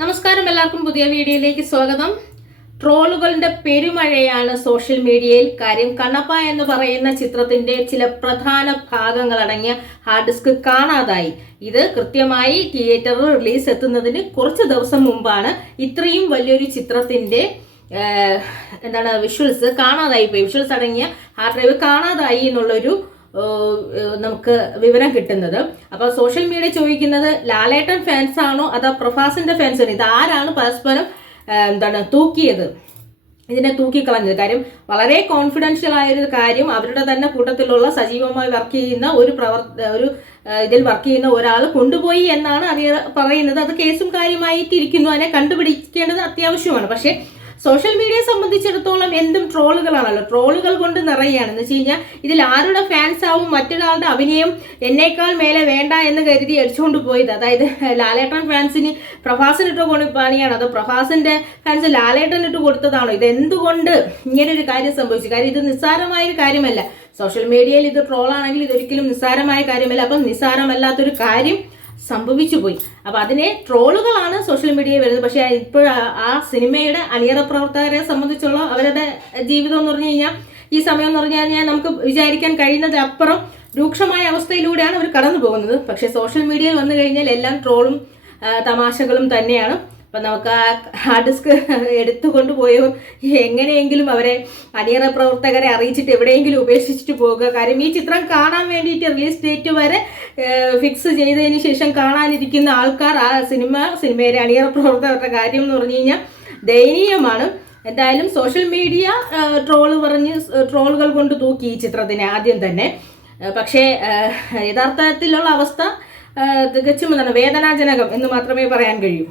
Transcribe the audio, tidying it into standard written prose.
നമസ്കാരം, എല്ലാവർക്കും പുതിയ വീഡിയോയിലേക്ക് സ്വാഗതം. ട്രോളുകളുടെ പെരുമഴയാണ് സോഷ്യൽ മീഡിയയിൽ. കാര്യം കണ്ണപ്പ എന്ന് പറയുന്ന ചിത്രത്തിന്റെ ചില പ്രധാന ഭാഗങ്ങൾ അടങ്ങിയ ഹാർഡ് ഡിസ്ക് കാണാതായി. ഇത് കൃത്യമായി തിയേറ്ററിൽ റിലീസ് എത്തുന്നതിന് കുറച്ച് ദിവസം മുമ്പാണ് ഇത്രയും വലിയൊരു ചിത്രത്തിന്റെ വിഷ്വൽസ് കാണാതായി പോയി. വിഷ്വൽസ് അടങ്ങിയ ഹാർഡ് ഡ്രൈവ് കാണാതായി എന്നുള്ളൊരു നമുക്ക് വിവരം കിട്ടുന്നത്. അപ്പൊ സോഷ്യൽ മീഡിയ ചോദിക്കുന്നത് ലാലേട്ടൻ ഫാൻസ് ആണോ അതോ പ്രഭാസിന്റെ ഫാൻസ് ആണോ, ഇത് ആരാണ് പരസ്പരം തൂക്കിയത്, ഇതിനെ തൂക്കിക്കളഞ്ഞത്? കാര്യം വളരെ കോൺഫിഡൻഷ്യൽ ആയൊരു കാര്യം, അവരുടെ തന്നെ കൂട്ടത്തിലുള്ള സജീവമായി വർക്ക് ചെയ്യുന്ന ഇതിൽ വർക്ക് ചെയ്യുന്ന ഒരാൾ കൊണ്ടുപോയി എന്നാണ് പറയുന്നത്. അത് കേസും കാര്യമായിട്ടിരിക്കുന്നു. അതിനെ കണ്ടുപിടിക്കേണ്ടത് അത്യാവശ്യമാണ്. പക്ഷെ സോഷ്യൽ മീഡിയയെ സംബന്ധിച്ചിടത്തോളം എന്തും ട്രോളുകളാണല്ലോ. ട്രോളുകൾ കൊണ്ട് നിറയുകയാണെന്ന് വെച്ച് കഴിഞ്ഞാൽ ഇതിൽ ആരുടെ ഫാൻസ് ആവും മറ്റൊരാളുടെ അഭിനയം എന്നേക്കാൾ മേലെ വേണ്ട എന്ന് കരുതി അടിച്ചുകൊണ്ട് പോയത്. അതായത് ലാലേട്ടൻ ഫാൻസിന് പ്രഭാസിനിട്ട് പണിയാണോ അതോ പ്രഭാസിന്റെ ഫാൻസ് ലാലേട്ടൻ ഇട്ട് കൊടുത്തതാണോ? ഇത് എന്തുകൊണ്ട് ഇങ്ങനൊരു കാര്യം സംഭവിച്ചു? കാര്യം ഇത് നിസ്സാരമായൊരു കാര്യമല്ല. സോഷ്യൽ മീഡിയയിൽ ഇത് ട്രോളാണെങ്കിൽ ഇതൊരിക്കലും നിസ്സാരമായ കാര്യമല്ല. അപ്പം നിസ്സാരമല്ലാത്തൊരു കാര്യം സംഭവിച്ചു പോയി. അപ്പൊ അതിനെ ട്രോളുകളാണ് സോഷ്യൽ മീഡിയയിൽ വരുന്നത്. പക്ഷെ ഇപ്പോൾ ആ സിനിമയുടെ അണിയറ പ്രവർത്തകരെ സംബന്ധിച്ചുള്ള അവരുടെ ജീവിതം എന്ന് പറഞ്ഞു കഴിഞ്ഞാൽ, ഈ സമയം എന്ന് പറഞ്ഞു കഴിഞ്ഞാൽ നമുക്ക് വിചാരിക്കാൻ കഴിയുന്നത് അപ്പുറം രൂക്ഷമായ അവസ്ഥയിലൂടെയാണ് അവർ കടന്നു പോകുന്നത്. പക്ഷെ സോഷ്യൽ മീഡിയയിൽ വന്നു കഴിഞ്ഞാൽ എല്ലാം ട്രോളും തമാശകളും തന്നെയാണ്. അപ്പം നമുക്ക് ആ ഹാർഡ് ഡിസ്ക് എടുത്തുകൊണ്ട് പോയോ എങ്ങനെയെങ്കിലും അവരെ അണിയറ പ്രവർത്തകരെ അറിയിച്ചിട്ട് എവിടെയെങ്കിലും ഉപേക്ഷിച്ചിട്ട് പോകുക. കാര്യം ഈ ചിത്രം കാണാൻ വേണ്ടിയിട്ട് റിലീസ് ഡേറ്റ് വരെ ഫിക്സ് ചെയ്തതിന് ശേഷം കാണാനിരിക്കുന്ന ആൾക്കാർ ആ സിനിമയിലെ അണിയറ പ്രവർത്തകരുടെ കാര്യം എന്ന് പറഞ്ഞു കഴിഞ്ഞാൽ ദയനീയമാണ്. എന്തായാലും സോഷ്യൽ മീഡിയ ട്രോളുകൾ കൊണ്ട് തൂക്കി ഈ ചിത്രത്തിനെ ആദ്യം തന്നെ. പക്ഷേ യഥാർത്ഥത്തിലുള്ള അവസ്ഥ തികച്ചും വേദനാജനകം എന്ന് മാത്രമേ പറയാൻ കഴിയൂ.